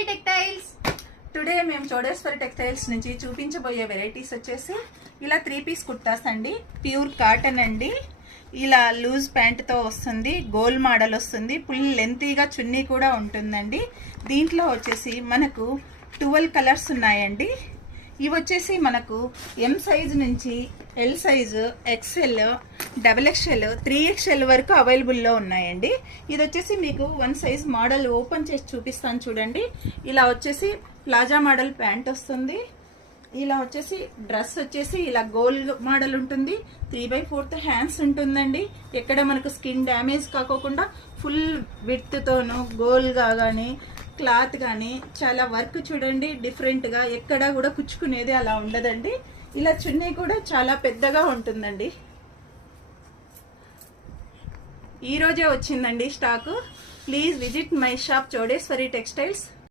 Chodeswari textiles. Today మేము Chodeswari textiles నుంచి చూపించబోయే వెరైటీస్ వచ్చేసి ఇలా 3 పీస్ కుర్తాస్ అండి. ప్యూర్ కాటన్ అండి. ఇలా లూజ్ ప్యాంట్తో వస్తుంది, గోల్ మోడల్ వస్తుంది, ఫుల్ లెంతీగా చున్నీ కూడా ఉంటుందండి. దీంట్లో వచ్చేసి మనకు 12 కలర్స్ ఉన్నాయండి. ఇవి వచ్చేసి మనకు ఎం సైజు నుంచి L size, XL, XXL, 3XL వరకు అవైలబుల్లో ఉన్నాయండి. ఇది వచ్చేసి మీకు 1 సైజ్ మోడల్ ఓపెన్ చేసి చూపిస్తాను చూడండి. ఇలా వచ్చేసి ప్లాజా మోడల్ ప్యాంట్ వస్తుంది. ఇలా వచ్చేసి డ్రెస్ వచ్చేసి ఇలా గోల్ మోడల్ ఉంటుంది. 3/4 హ్యాండ్స్ ఉంటుందండి. ఎక్కడ మనకు స్కిన్ డ్యామేజ్ కాకోకుండా ఫుల్ విడ్త్తోను గోల్గా కానీ క్లాత్ కానీ చాలా వర్క్ చూడండి డిఫరెంట్గా, ఎక్కడా కూడా కుచ్చుకునేది అలా ఉండదండి. ఇలా చున్నీ కూడా చాలా పెద్దగా ఉంటుందండి. ఈరోజే వచ్చిందండి stock. Please visit my shop Chodeshwari textiles.